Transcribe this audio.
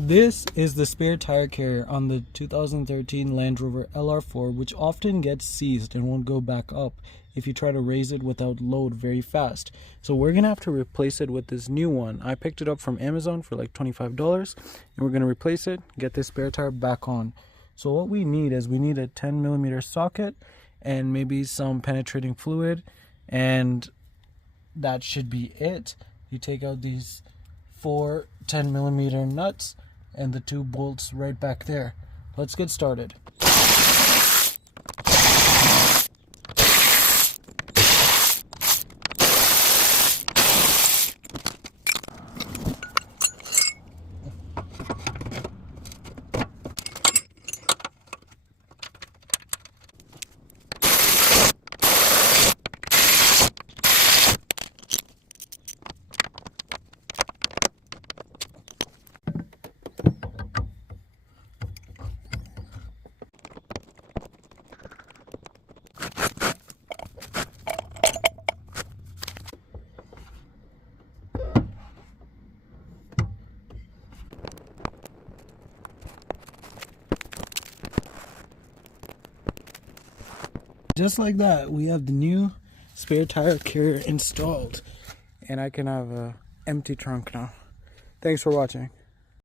This is the spare tire carrier on the 2013 Land Rover LR4, which often gets seized and won't go back up if you try to raise it without load very fast. So we're going to have to replace it with this new one. I picked it up from Amazon for like $25, and we're going to replace it, get this spare tire back on. So what we need is we need a 10mm socket and maybe some penetrating fluid, and that should be it. You take out these 4 10mm nuts and the 2 bolts right back there. Let's get started. Just like that, we have the new spare tire carrier installed, and I can have an empty trunk now. Thanks for watching.